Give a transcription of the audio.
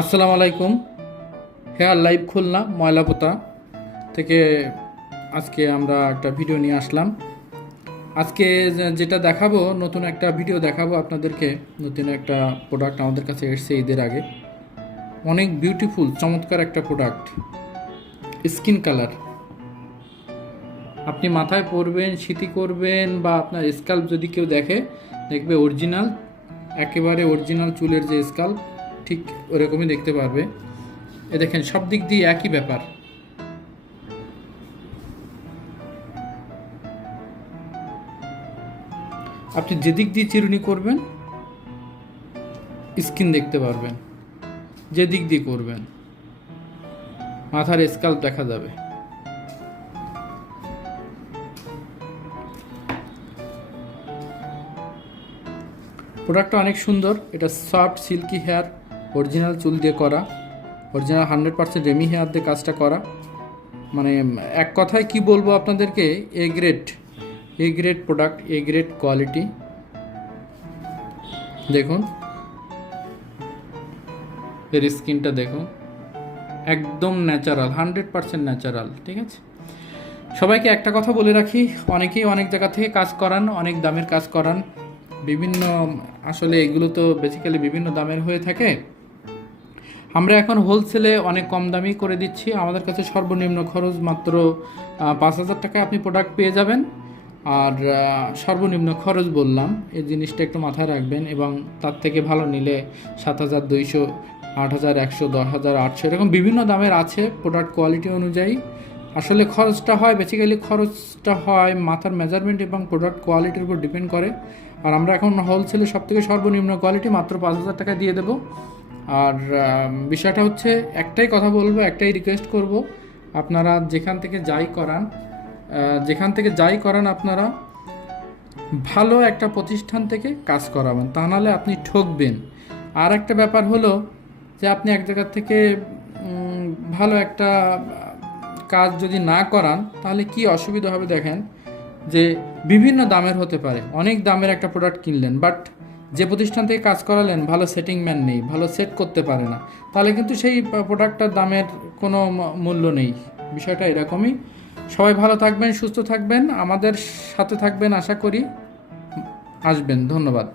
আসসালামু আলাইকুম। Hair live Khulna Moylapota থেকে আজকে আমরা একটা ভিডিও নিয়ে আসলাম। আজকে যেটা দেখাবো, নতুন একটা ভিডিও দেখাবো আপনাদেরকে। নতুন একটা প্রোডাক্ট আমাদের কাছে এসেছে ঈদের আগে। অনেক বিউটিফুল, চমৎকার একটা প্রোডাক্ট, স্কিন কালার। আপনি মাথায় পরবেন, সিটি করবেন, বা আপনার স্কাল্প যদি কেউ দেখবে অরিজিনাল, একেবারে অরিজিনাল চুলের যে স্কাল্প ঠিক ওরকমই দেখতে পারবে। এ দেখেন, সব দিক দিয়ে একই ব্যাপার। আপনি যেদিক দিয়ে চিরুনি করবেন স্কিন দেখতে পারবেন, যেদিক দিয়ে করবেন মাথার স্কাল্প দেখা যাবে। প্রোডাক্টটা অনেক সুন্দর। এটা সফট সিল্কি হেয়ার, অরিজিনাল চুল দিয়ে করা, অরিজিনাল 100% রেমি হেয়ার দিয়ে কাজটা করা। মানে এক কথায় কি বলবো আপনাদেরকে, A grade product, A grade quality. দেখুন এর স্কিনটা দেখুন, একদম ন্যাচারাল, 100% ন্যাচারাল। ঠিক আছে, সবাইকে একটা কথা বলে রাখি, অনেকেই অনেক জায়গা থেকে কাজ করান, অনেক দামের কাজ করান, বিভিন্ন, আসলে এগুলো তো বেসিক্যালি বিভিন্ন দামের হয়ে থাকে। আমরা এখন হোলসেলে অনেক কম দামি করে দিচ্ছি। আমাদের কাছে সর্বনিম্ন খরচ মাত্র 5,000 টাকায় আপনি প্রোডাক্ট পেয়ে যাবেন। আর সর্বনিম্ন খরচ বললাম, এই জিনিসটা একটু মাথায় রাখবেন। এবং তার থেকে ভালো নিলে 7,200, 8,100, 10,800 এরকম বিভিন্ন দামের আছে প্রোডাক্ট কোয়ালিটি অনুযায়ী। আসলে খরচটা হয়, বেসিক্যালি খরচটা হয় মাথার মেজারমেন্ট এবং প্রোডাক্ট কোয়ালিটির উপর ডিপেন্ড করে। আর আমরা এখন হোলসেলে সবথেকে সর্বনিম্ন কোয়ালিটি মাত্র 5,000 টাকা দিয়ে দেবো। আর বিষয়টা হচ্ছে, একটাই কথা বলবো, একটাই রিকোয়েস্ট করব, আপনারা যেখান থেকে যাই করান আপনারা ভালো একটা প্রতিষ্ঠান থেকে কাজ করাবেন, তা নাহলে আপনি ঠকবেন। আর একটা ব্যাপার হলো যে আপনি এক জায়গা থেকে ভালো একটা কাজ যদি না করান তাহলে কি অসুবিধা হবে দেখেন, যে বিভিন্ন দামের হতে পারে। অনেক দামের একটা প্রোডাক্ট কিনলেন, বাট যে প্রতিষ্ঠান থেকে কাজ করালেন ভালো সেটিং ম্যান নেই, ভালো সেট করতে পারে না, তাহলে কিন্তু সেই প্রোডাক্টটার দামের কোনো মূল্য নেই। বিষয়টা এরকমই। সবাই ভালো থাকবেন, সুস্থ থাকবেন, আমাদের সাথে থাকবেন, আশা করি আসবেন। ধন্যবাদ।